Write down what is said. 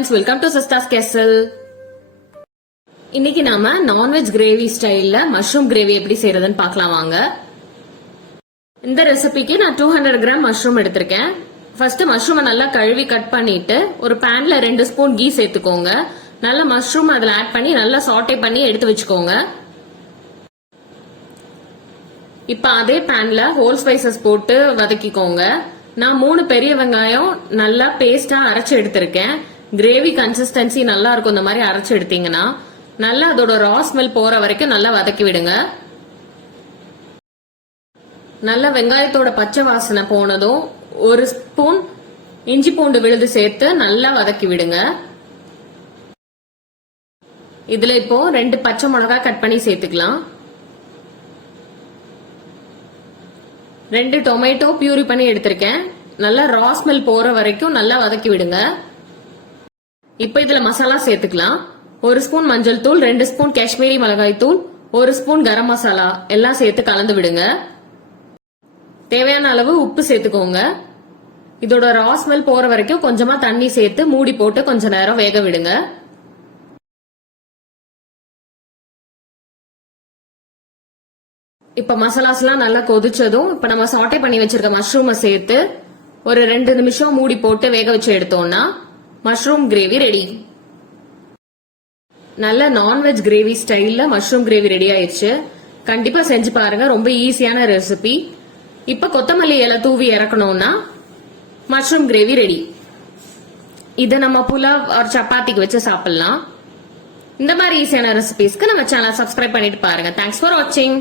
Friends, welcome to sisters Kessel. இன்னைக்கு நாம non veg gravy ஸ்டைல்ல மஷ்ரூம் கிரேவி எப்படி செய்யறதுன்னு பார்க்கலாம் வாங்க. இந்த ரெசிபிக்கு நான் 200 கிராம் மஷ்ரூம் எடுத்திருக்கேன். ஃபர்ஸ்ட் மஷ்ரூமை நல்லா கழுவி கட் பண்ணிட்டு ஒரு பேன்ல 2 ஸ்பூன் கீ சேர்த்துக்கோங்க. நல்ல மஷ்ரூம் அதுல ஆட் பண்ணி நல்லா சாட்டே பண்ணி எடுத்து வச்சுக்கோங்க. இப்ப அதே பேன்ல ஹோல் ஸ்பைசஸ் போட்டு வதக்கிக்கோங்க. நான் 3 பெரிய வெங்காயம் நல்லா பேஸ்டா அரைச்சு எடுத்திருக்கேன். கிரேவி கன்சிஸ்டன்சி நல்லா இருக்கும். இந்த மாதிரி அரைச்சு எடுத்தீங்கன்னா நல்லா அதோட ரா ஸ்மெல் போற வரைக்கும் நல்லா வதக்கி விடுங்க. நல்ல வெங்காயத்தோட பச்சை வாசனை போனதும் 1 ஸ்பூன் இஞ்சி பூண்டு விழுது சேர்த்து நல்லா வதக்கி விடுங்க. இதுல இப்போ 2 பச்சை மிளகாய் கட் பண்ணி சேர்த்துக்கலாம். 2 டொமேட்டோ பியூரி பண்ணி எடுத்திருக்கேன். நல்லா ரா ஸ்மெல் போற வரைக்கும் நல்லா வதக்கி விடுங்க. இப்ப இதுல மசாலா சேர்த்துக்கலாம். 1 ஸ்பூன் மஞ்சள் தூள், 2 ஸ்பூன் காஷ்மீரி மிளகாய் தூள், 1 ஸ்பூன் கரம் மசாலா எல்லாம் சேர்த்து கலந்து விடுங்க. தேவையான அளவு உப்பு சேர்த்துக்கோங்க. இதோட ரா ஸ்மெல் போற வரைக்கும் கொஞ்சமா தண்ணி சேர்த்து மூடி போட்டு கொஞ்ச நேரம் வேக விடுங்க. இப்ப மசாலாஸ் எல்லாம் நல்லா கொதிச்சதும் இப்ப நம்ம சாட்டே பண்ணி வச்சிருக்க மஷ்ரூமை சேர்த்து ஒரு 2 நிமிஷம் மூடி போட்டு வேக வச்சு எடுத்தோம்னா மஷ்ரூம் கிரேவி ரெடி. நல்ல நான்வெஜ் கிரேவி ஸ்டைல்ல மஷ்ரூம் கிரேவி ரெடி ஆயிடுச்சு. கண்டிப்பா செஞ்சு பாருங்க, ரொம்ப ஈஸியான ரெசிபி. இப்ப கொத்தமல்லி இலை தூவி இறக்கணும்னா மஷ்ரூம் கிரேவி ரெடி. இதை நம்ம புலாவ் ஒரு சப்பாத்திக்கு வச்சு சாப்பிடலாம். இந்த மாதிரி ஈஸியான ரெசிபிஸ்க்கு நம்ம சேனல் சப்ஸ்கிரைப் பண்ணிட்டு பாருங்க. தேங்க்ஸ் ஃபார் வாட்சிங்.